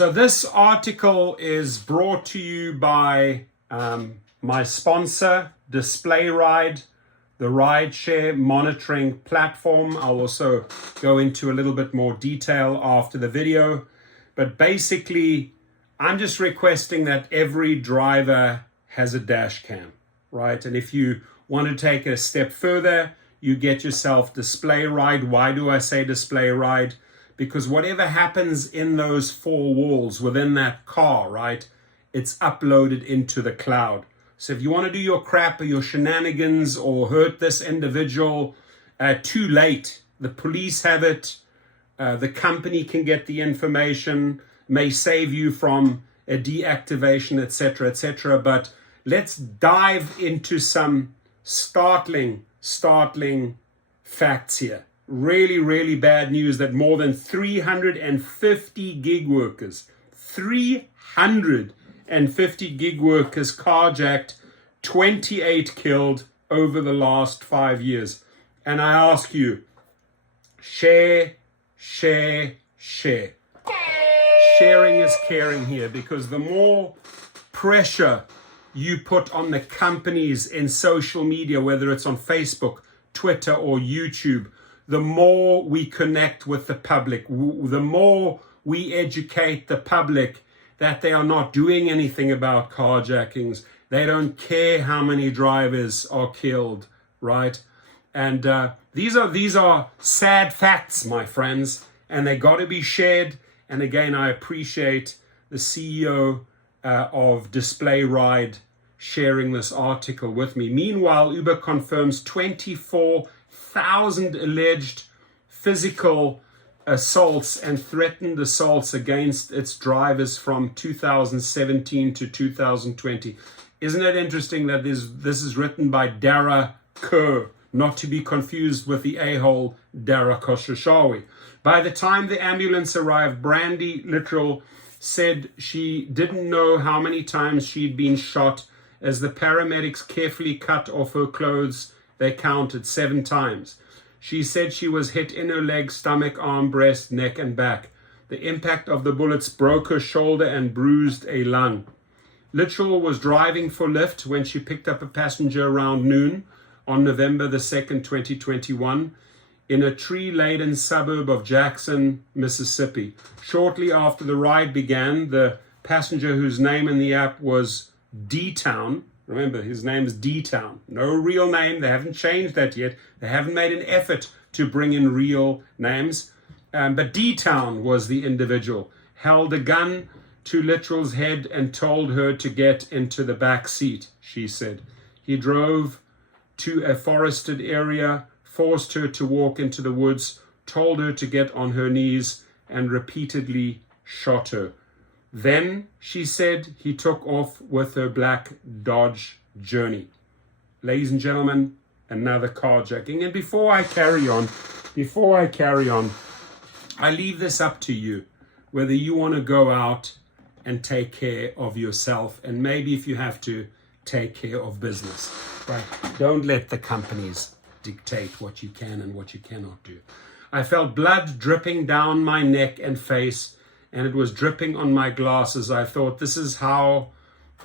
So this article is brought to you by my sponsor, DisplayRide, the rideshare monitoring platform. I'll also go into a little bit more detail after the video. But basically, I'm just requesting that every driver has a dash cam, right? And if you want to take it a step further, you get yourself DisplayRide. Why do I say DisplayRide? Because whatever happens in those four walls within that car, right, it's uploaded into the cloud. So if you want to do your crap or your shenanigans or hurt this individual, too late. The police have it. The company can get the information, may save you from a deactivation, etc., etc. But let's dive into some startling facts here. Really, really bad news that more than 350 gig workers, 350 gig workers carjacked, 28 killed over the last 5 years. And I ask you, share. Sharing is caring here, because the more pressure you put on the companies in social media, whether it's on Facebook, Twitter, or YouTube, the more we connect with the public, the more we educate the public that they are not doing anything about carjackings. They don't care how many drivers are killed, right? And these are sad facts, my friends, and they got to be shared. And again, I appreciate the CEO of DisplayRide sharing this article with me. Meanwhile, Uber confirms 24,000 alleged physical assaults and threatened assaults against its drivers from 2017 to 2020. Isn't it interesting that this is written by Dara Kerr, not to be confused with the a-hole Dara Khosrowshahi. By the time the ambulance arrived, Brandy Littrell said she didn't know how many times she'd been shot. As the paramedics carefully cut off her clothes, they counted 7 times. She said she was hit in her leg, stomach, arm, breast, neck, and back. The impact of the bullets broke her shoulder and bruised a lung. Littrell was driving for Lyft when she picked up a passenger around noon on November the 2nd, 2021, in a tree-laden suburb of Jackson, Mississippi. Shortly after the ride began, the passenger, whose name in the app was D-Town, remember his name is D-Town, no real name, they haven't changed that yet, they haven't made an effort to bring in real names, but D-Town was the individual, held a gun to Littrell's head and told her to get into the back seat, she said. He drove to a forested area, forced her to walk into the woods, told her to get on her knees, and repeatedly shot her. Then, she said, he took off with her black Dodge Journey. Ladies and gentlemen, another carjacking. And before I carry on, I leave this up to you, whether you want to go out and take care of yourself, and maybe if you have to, take care of business, right? Don't let the companies dictate what you can and what you cannot do. I felt blood dripping down my neck and face, and it was dripping on my glasses. I thought, this is how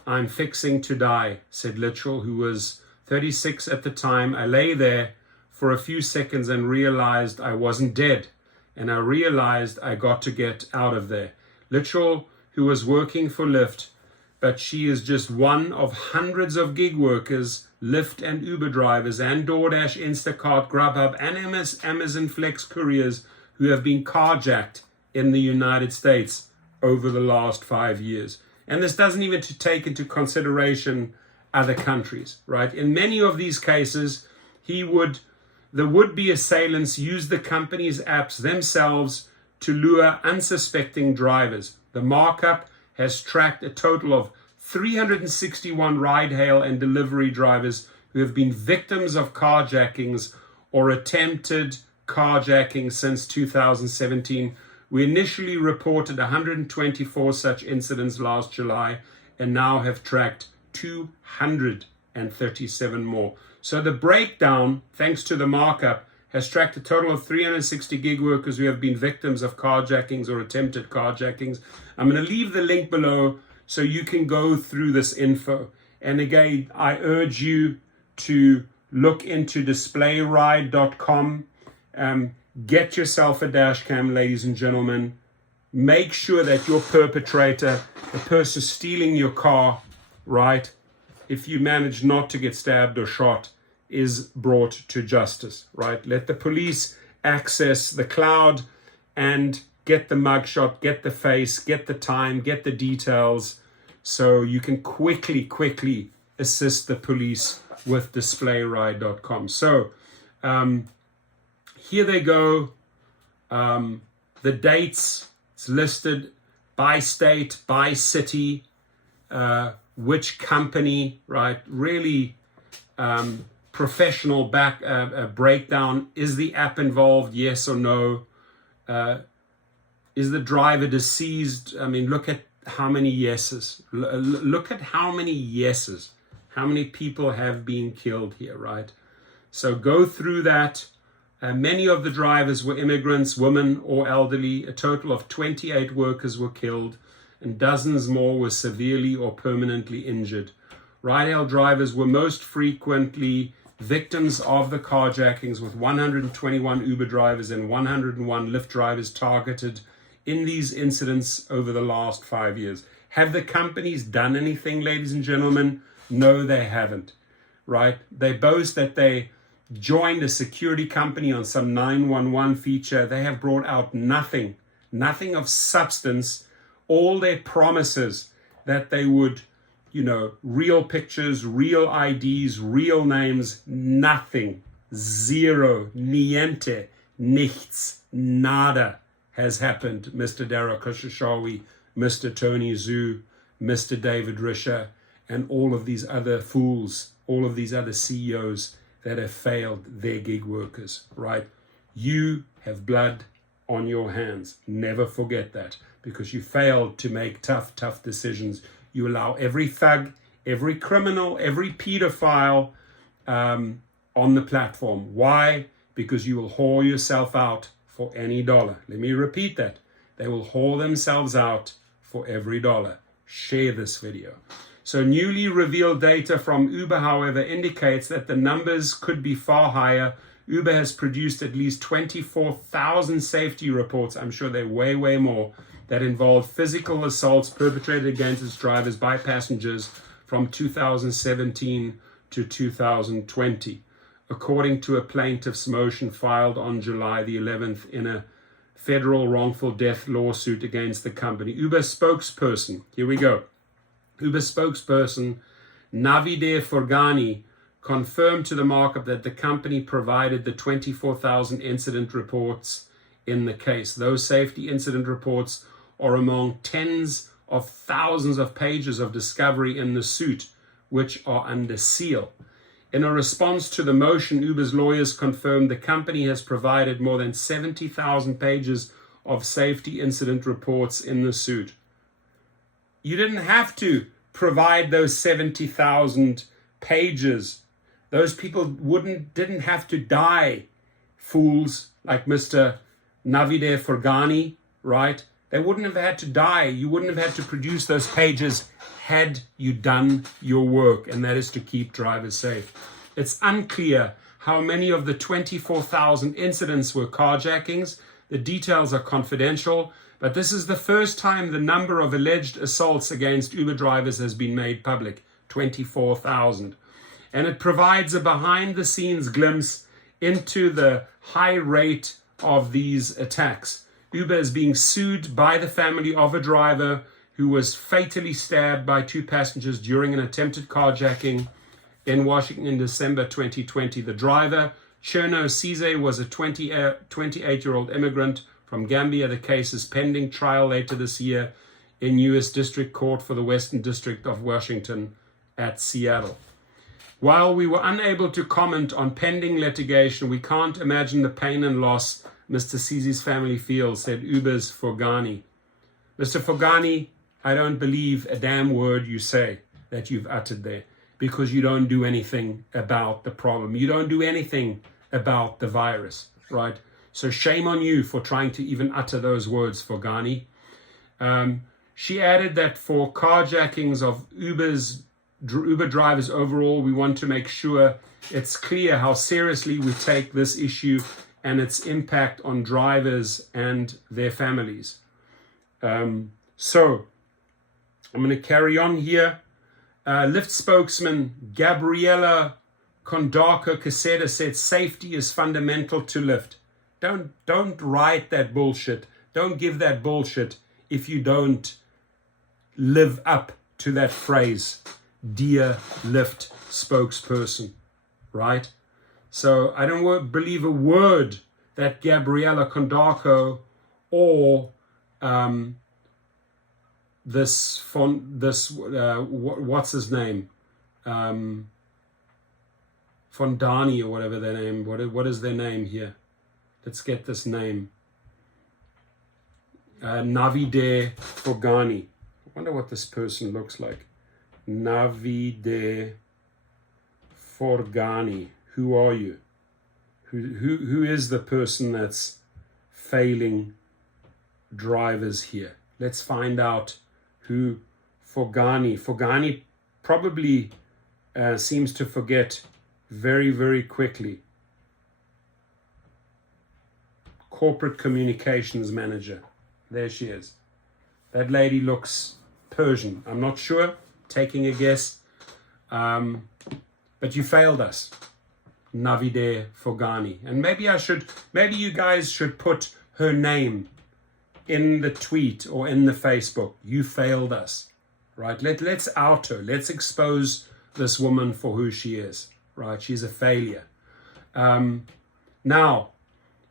I'm fixing to die, said Littrell, who was 36 at the time. I lay there for a few seconds and realized I wasn't dead, and I realized I got to get out of there. Littrell, who was working for Lyft, but she is just one of hundreds of gig workers, Lyft and Uber drivers, and DoorDash, Instacart, Grubhub, and Amazon Flex couriers who have been carjacked in the United States over the last 5 years. And this doesn't even take into consideration other countries, right? In many of these cases, the would-be assailants use the company's apps themselves to lure unsuspecting drivers. The markup has tracked a total of 361 ride-hail and delivery drivers who have been victims of carjackings or attempted carjacking since 2017. We initially reported 124 such incidents last July and now have tracked 237 more. So the breakdown, thanks to the markup, has tracked a total of 360 gig workers who have been victims of carjackings or attempted carjackings. I'm going to leave the link below so you can go through this info. And again, I urge you to look into displayride.com. Get yourself a dash cam, ladies and gentlemen. Make sure that your perpetrator, the person stealing your car, right, if you manage not to get stabbed or shot, is brought to justice, right? Let the police access the cloud and get the mugshot, get the face, get the time, get the details, so you can quickly assist the police with displayride.com. So here they go. The dates, it's listed by state, by city, which company, right? Really professional breakdown. Is the app involved? Yes or no? Is the driver deceased? I mean, look at how many yeses. Look at how many yeses. How many people have been killed here, right? So go through that. Many of the drivers were immigrants, women, or elderly. A total of 28 workers were killed, and dozens more were severely or permanently injured. Ride-hail drivers were most frequently victims of the carjackings, with 121 Uber drivers and 101 Lyft drivers targeted in these incidents over the last 5 years. Have the companies done anything, ladies and gentlemen? No, they haven't, right? They boast that they joined a security company on some 911 feature. They have brought out nothing of substance. All their promises that they would, real pictures, real IDs, real names, nothing, zero, niente, nichts, nada has happened. Mr. Dara Khosrowshahi, Mr. Tony Zhu, Mr. David Risher, and all of these other fools, all of these other CEOs that have failed their gig workers, right? You have blood on your hands. Never forget that, because you failed to make tough decisions. You allow every thug, every criminal, every pedophile on the platform. Why? Because you will whore yourself out for any dollar. Let me repeat that. They will whore themselves out for every dollar. Share this video. So newly revealed data from Uber, however, indicates that the numbers could be far higher. Uber has produced at least 24,000 safety reports, I'm sure they're way more, that involve physical assaults perpetrated against its drivers by passengers from 2017 to 2020, according to a plaintiff's motion filed on July the 11th in a federal wrongful death lawsuit against the company. Uber spokesperson, here we go. Uber spokesperson Navideh Forghani confirmed to the markup that the company provided the 24,000 incident reports in the case. Those safety incident reports are among tens of thousands of pages of discovery in the suit, which are under seal. In a response to the motion, Uber's lawyers confirmed the company has provided more than 70,000 pages of safety incident reports in the suit. You didn't have to provide those 70,000 pages. Those people didn't have to die, fools like Mr. Navideh Forghani, right? They wouldn't have had to die. You wouldn't have had to produce those pages had you done your work, and that is to keep drivers safe. It's unclear how many of the 24,000 incidents were carjackings. The details are confidential, but this is the first time the number of alleged assaults against Uber drivers has been made public, 24,000. And it provides a behind-the-scenes glimpse into the high rate of these attacks. Uber is being sued by the family of a driver who was fatally stabbed by two passengers during an attempted carjacking in Washington in December 2020. The driver, Cherno Cisse, was a 28-year-old immigrant from Gambia. The case is pending trial later this year in U.S. District Court for the Western District of Washington at Seattle. While we were unable to comment on pending litigation, we can't imagine the pain and loss Mr. Cisse's family feels, said Uber's Forghani. Mr. Forghani, I don't believe a damn word you say that you've uttered there, because you don't do anything about the problem. You don't do anything about the virus, right? So shame on you for trying to even utter those words, Forghani. She added that for carjackings of Uber drivers overall, we want to make sure it's clear how seriously we take this issue and its impact on drivers and their families. So I'm going to carry on here. Lyft spokesman Gabriela Condarco-Caseta said safety is fundamental to Lyft. Don't write that bullshit. Don't give that bullshit if you don't live up to that phrase, dear Lyft spokesperson, right? So I don't believe a word that Gabriela Condarco or what's his name, Forghani or whatever their name. What is their name here? Let's get this name. Navideh Forghani. I wonder what this person looks like. Navideh Forghani. Who are you? Who is the person that's failing drivers here? Let's find out who Forghani. Forghani probably seems to forget very, very quickly. Corporate communications manager. There she is. That lady looks Persian. I'm not sure. Taking a guess. But you failed us, Navideh Forghani. And maybe you guys should put her name in the tweet or in the Facebook. You failed us, right? Let's out her. Let's expose this woman for who she is, right? She's a failure. Now,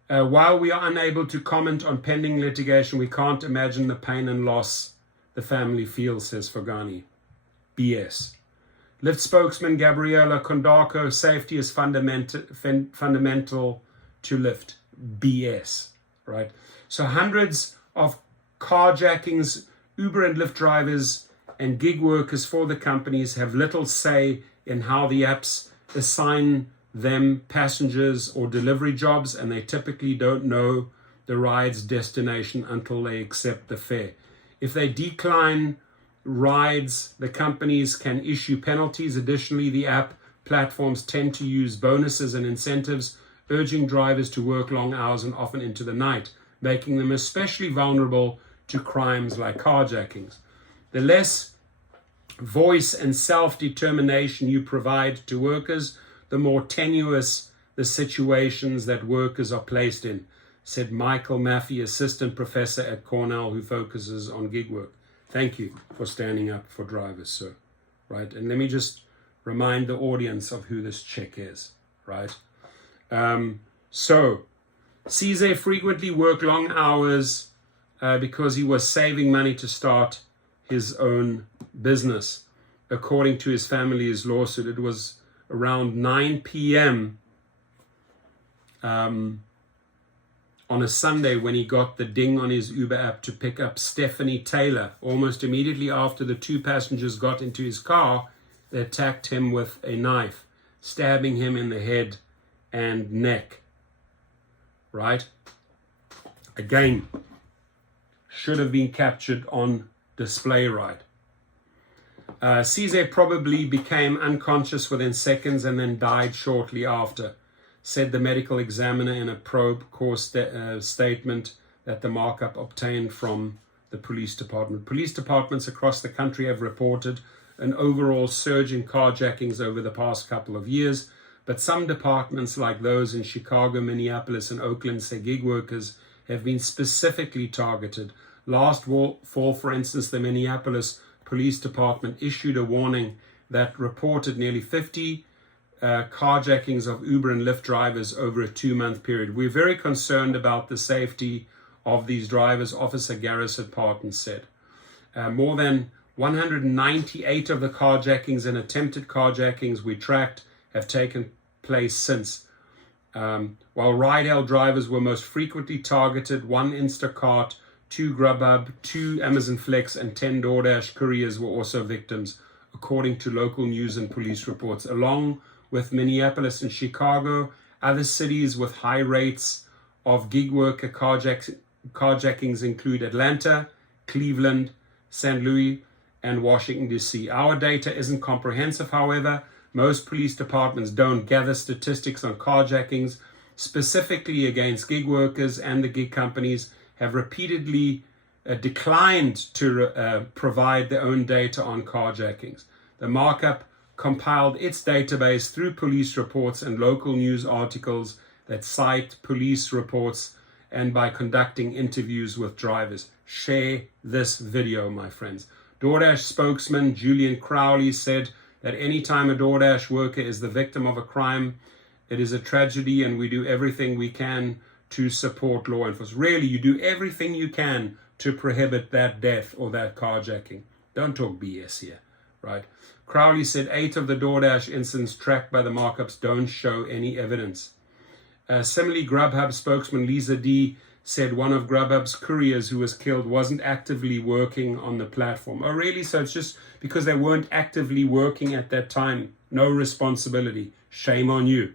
while we are unable to comment on pending litigation, we can't imagine the pain and loss the family feels, says Forghani. BS. Lyft spokesman Gabriela Condarco, safety is fundamental to Lyft. BS, right? So hundreds of carjackings, Uber and Lyft drivers and gig workers for the companies have little say in how the apps assign them passengers or delivery jobs, and they typically don't know the ride's destination until they accept the fare. If they decline rides, the companies can issue penalties. Additionally, the app platforms tend to use bonuses and incentives, urging drivers to work long hours and often into the night, making them especially vulnerable to crimes like carjackings. The less voice and self-determination you provide to workers, the more tenuous the situations that workers are placed in, said Michael Maffey, assistant professor at Cornell who focuses on gig work. Thank you for standing up for drivers, sir. Right? And let me just remind the audience of who this chick is, right? So, Cesar frequently worked long hours because he was saving money to start his own business. According to his family's lawsuit, it was around 9 p.m. On a Sunday when he got the ding on his Uber app to pick up Stephanie Taylor. Almost immediately after the two passengers got into his car, they attacked him with a knife, stabbing him in the head and neck. Right? Again, should have been captured on display, right? Cesar probably became unconscious within seconds and then died shortly after, said the medical examiner in a probe course statement that the markup obtained from the police department. Police departments across the country have reported an overall surge in carjackings over the past couple of years, but some departments like those in Chicago, Minneapolis, and Oakland say gig workers have been specifically targeted. Last fall, for instance, the Minneapolis Police Department issued a warning that reported nearly 50 carjackings of Uber and Lyft drivers over a 2-month period. We're very concerned about the safety of these drivers, Officer Garrison Parton said. More than 198 of the carjackings and attempted carjackings we tracked have taken place since. While ride-hail drivers were most frequently targeted, 1 Instacart, 2 Grubhub, 2 Amazon Flex, and 10 DoorDash couriers were also victims, according to local news and police reports. Along with Minneapolis and Chicago, Other cities with high rates of gig worker carjackings include Atlanta, Cleveland, St. Louis, and Washington, D.C. Our data isn't comprehensive, however. Most police departments don't gather statistics on carjackings, specifically against gig workers, and the gig companies have repeatedly declined to provide their own data on carjackings. The markup compiled its database through police reports and local news articles that cite police reports and by conducting interviews with drivers. Share this video, my friends. DoorDash spokesman Julian Crowley said that anytime a DoorDash worker is the victim of a crime, it is a tragedy, and we do everything we can to support law enforcement. Really, you do everything you can to prohibit that death or that carjacking. Don't talk BS here, right? Crowley said 8 of the DoorDash incidents tracked by the markups don't show any evidence. Similarly, Grubhub spokesman Lisa D said one of Grubhub's couriers who was killed wasn't actively working on the platform. Oh, really? So it's just because they weren't actively working at that time. No responsibility. Shame on you.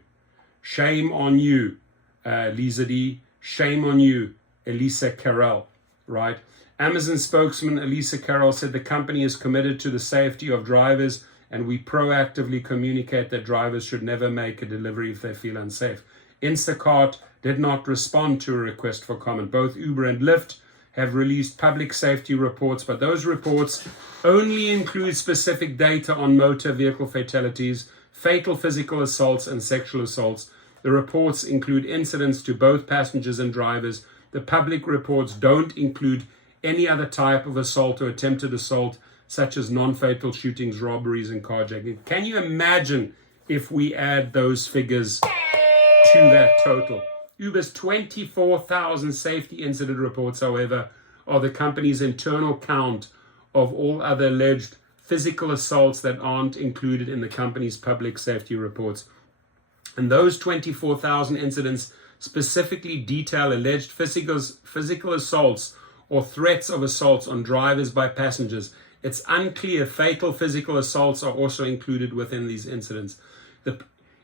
Shame on you, Lisa D. Shame on you, Elisa Carroll, right? Amazon spokesman Elisa Carroll said the company is committed to the safety of drivers, and we proactively communicate that drivers should never make a delivery if they feel unsafe. Instacart did not respond to a request for comment. Both Uber and Lyft have released public safety reports, but those reports only include specific data on motor vehicle fatalities, fatal physical assaults, and sexual assaults. The reports include incidents to both passengers and drivers. The public reports don't include any other type of assault or attempted assault, such as non-fatal shootings, robberies, and carjacking. Can you imagine if we add those figures to that total? Uber's 24,000 safety incident reports, however, are the company's internal count of all other alleged physical assaults that aren't included in the company's public safety reports. And those 24,000 incidents specifically detail alleged physical assaults or threats of assaults on drivers by passengers. It's unclear fatal physical assaults are also included within these incidents.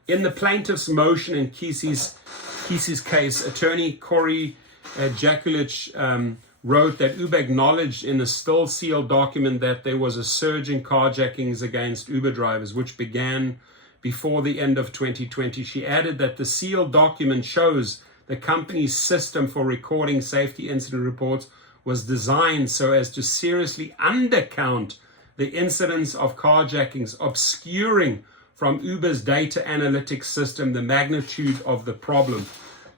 In the plaintiff's motion in Kesey's case, attorney Corey Jakulich wrote that Uber acknowledged in a still sealed document that there was a surge in carjackings against Uber drivers, which began before the end of 2020. She added that the sealed document shows the company's system for recording safety incident reports was designed so as to seriously undercount the incidence of carjackings, obscuring from Uber's data analytics system the magnitude of the problem.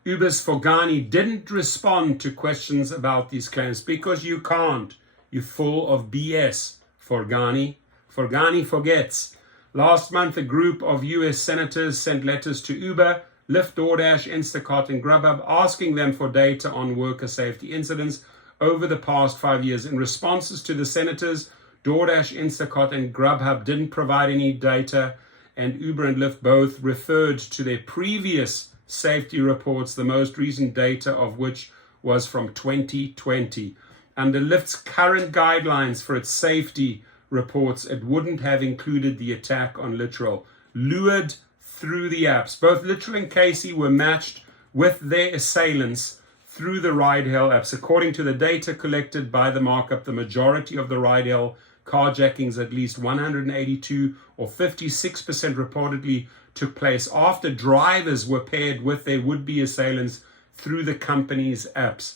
Uber's Forghani didn't respond to questions about these claims because you can't. You're full of BS, Forghani. Forghani forgets. Last month, a group of US senators sent letters to Uber, Lyft, DoorDash, Instacart, and Grubhub asking them for data on worker safety incidents over the past 5 years. In responses to the senators, DoorDash, Instacart, and Grubhub didn't provide any data, and Uber and Lyft both referred to their previous safety reports, the most recent data of which was from 2020. Under Lyft's current guidelines for its safety reports, it wouldn't have included the attack on Literal, lured through the apps. Both Literal and Kesey were matched with their assailants through the ride-hail apps. According to the data collected by the markup, the majority of the ride-hail carjackings, at least 182 or 56% reportedly, took place after drivers were paired with their would-be assailants through the company's apps.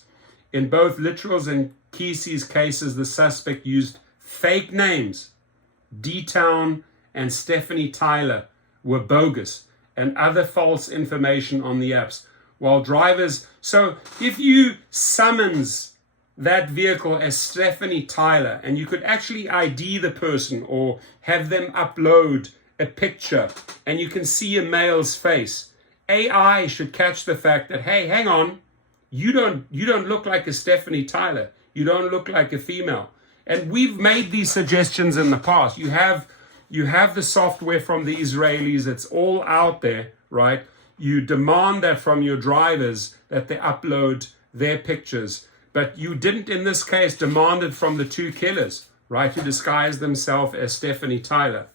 In both Literal's and Kesey's cases, the suspect used fake names. D-Town and Stephanie Tyler were bogus, and other false information on the apps. While drivers, so if you summons that vehicle as Stephanie Tyler, and you could actually ID the person or have them upload a picture and you can see a male's face, AI should catch the fact that, hey, hang on, you don't look like a Stephanie Tyler. You don't look like a female. And we've made these suggestions in the past. You have the software from the Israelis. It's all out there, right? You demand that from your drivers that they upload their pictures. But you didn't, in this case, demand it from the two killers, right, who disguised themselves as Stephanie Tyler.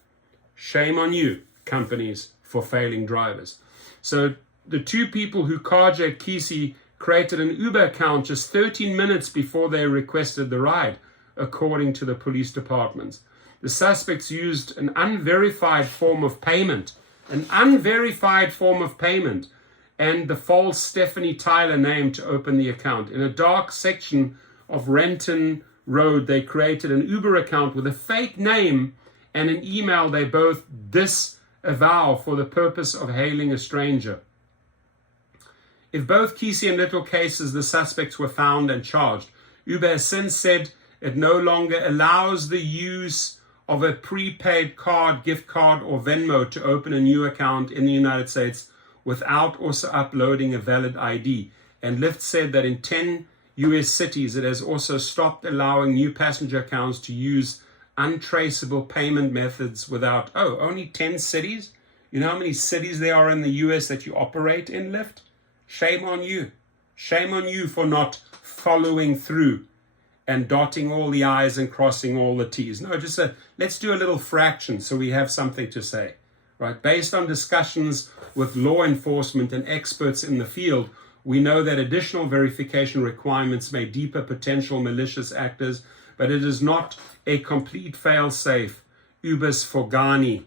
Shame on you, companies, for failing drivers. So the two people who carjacked Kesey created an Uber account just 13 minutes before they requested the ride, according to the police departments. The suspects used an unverified form of payment, and the false Stephanie Tyler name to open the account. In a dark section of Renton Road, they created an Uber account with a fake name and an email they both disavow for the purpose of hailing a stranger. In both Kesey and Little cases, the suspects were found and charged. Uber has since said it no longer allows the use of a prepaid card, gift card, or Venmo to open a new account in the United States without also uploading a valid ID. And Lyft said that in 10 US cities, it has also stopped allowing new passenger accounts to use untraceable payment methods without, only 10 cities? You know how many cities there are in the US that you operate in, Lyft? Shame on you. Shame on you for not following through and dotting all the I's and crossing all the T's. No, just let's do a little fraction so we have something to say, right? Based on discussions with law enforcement and experts in the field, we know that additional verification requirements may deter potential malicious actors, but it is not a complete fail-safe. Uber's Forghani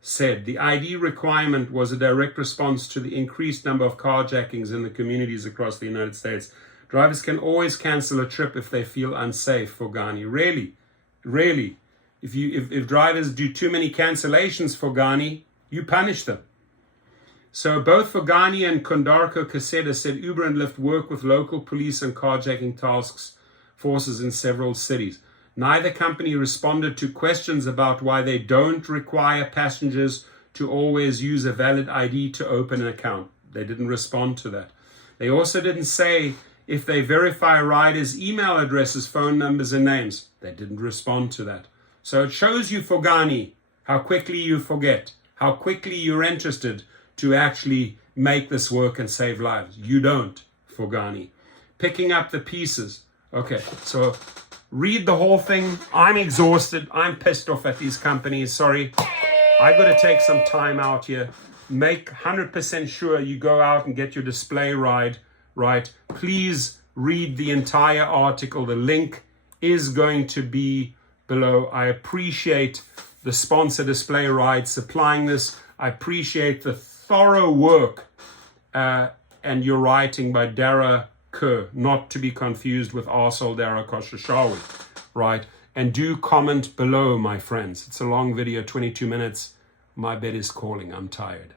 said the ID requirement was a direct response to the increased number of carjackings in the communities across the United States. Drivers can always cancel a trip if they feel unsafe, Forghani. Really. If drivers do too many cancellations, Forghani, you punish them. So both Forghani and Condarco Caseta said Uber and Lyft work with local police and carjacking task forces in several cities. Neither company responded to questions about why they don't require passengers to always use a valid ID to open an account. They didn't respond to that. They also didn't say if they verify riders' email addresses, phone numbers, and names. They didn't respond to that. So it shows you, Forghani, how quickly you forget, how quickly you're interested to actually make this work and save lives. You don't, Forghani. Picking up the pieces. Okay, so read the whole thing. I'm exhausted. I'm pissed off at these companies. Sorry. I got to take some time out here. Make 100% sure you go out and get your display ride right. Please read the entire article. The link is going to be below. I appreciate the sponsor Display Ride supplying this. I appreciate the thorough work and your writing by Dara Kerr, not to be confused with arsehole Dara Khosrowshahi, right? And do comment below, my friends. It's a long video, 22 minutes. My bed is calling. I'm tired.